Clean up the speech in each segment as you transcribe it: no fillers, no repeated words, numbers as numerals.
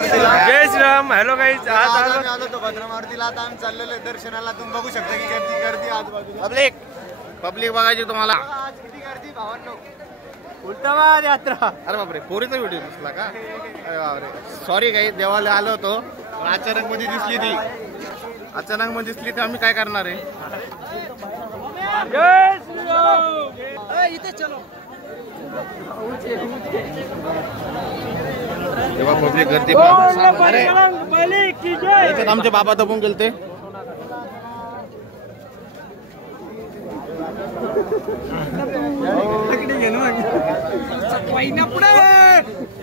जय Shriram. Hello guys, आज आलो तो भद्रमारुतीला. आता आम्ही चाललेलो दर्शनाला. तुम्ही बघू शकता की गर्दी आजूबाजूला. पब्लिक बघायची तुम्हाला. आज किती गर्दी भावांनो. उलटाबाद यात्रा. अरे बापरे, पोरीचा व्हिडिओ दिसला का? अरे बापरे, सॉरी काही देवाला आलो होतो पण अचानक मध्ये दिसली ती. अचानक मध्ये दिसली तर आम्ही काय करणार आहे? जय श्रीराम. इथे चलो. तेव्हा पब्लिक गर्दी अरे याच्यात आमचे बाबा दबून गेलते.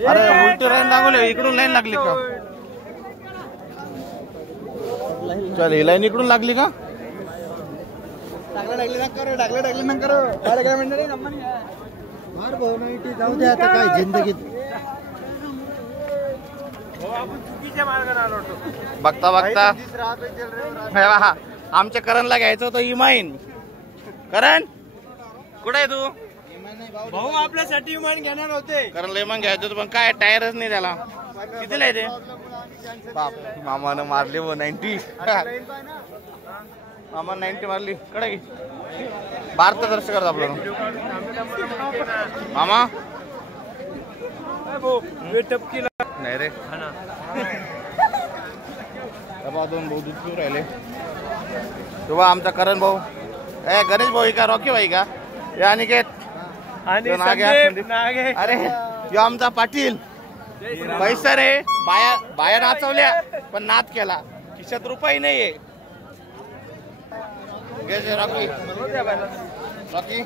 अरे उलटी लाईन दाखवली, इकडून लाईन लागली का? चल ही लाईन इकडून लागली का? टाकले ना करो. जाऊ दे आता काय जिंदगीत. बघता बघता आमच्या करणला घ्यायचं होतं इमाईन. करण कुठे आहे तू? भाऊ आपल्यासाठी विमान घेणार होते. करणला इमान घ्यायचं होतं पण काय टायरच नाही त्याला. कितीला आहे ते? बाप, मामानं मारली वो 90. मामा 90 मारली. कडे घे भारत दर्शक करत आपलं मामा. नाही रे दोन भाऊ दूध पिऊ राहिले. तेव्हा आमचा करण भाऊ, गणेश भाऊ का रॉकी भाई का? या अनिकेत आणि नागे. अरे यो आमचा पाटील. पैसा रे बाया नाचवल्या पण नाद केला. खिशात रुपये नाहीये. Rocky Rocky